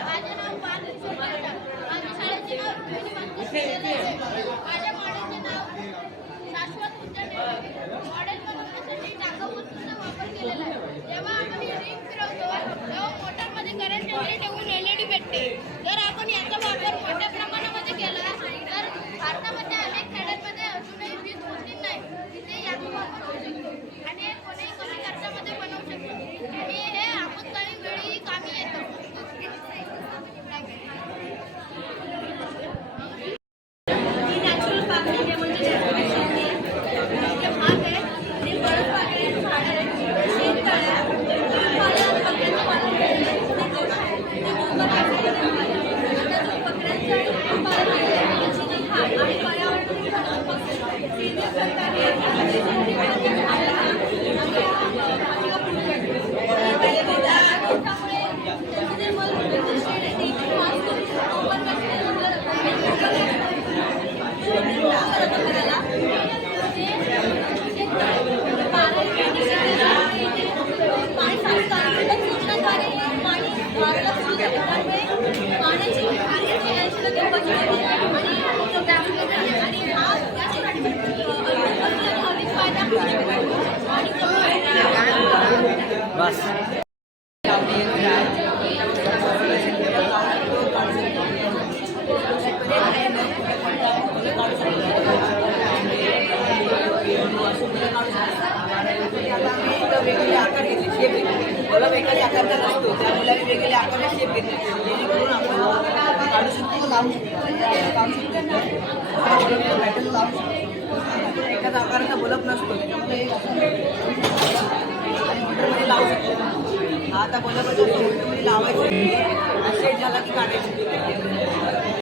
माझे नाव बाल माझ्या शाळेचे नाव বাস बलब एखादी आकारदार नसतो त्या मुलाने वेगवेगळे आकार शेप घेतले जेणेकरून आपण काढू शकतो लावू शकतो. काम लावू शकतो. एखादा आकाराचा बलब नसतो. त्याच्यामध्ये लावू शकतो. आता बलब असतो लावायचं. शेट झाला की काढायचं.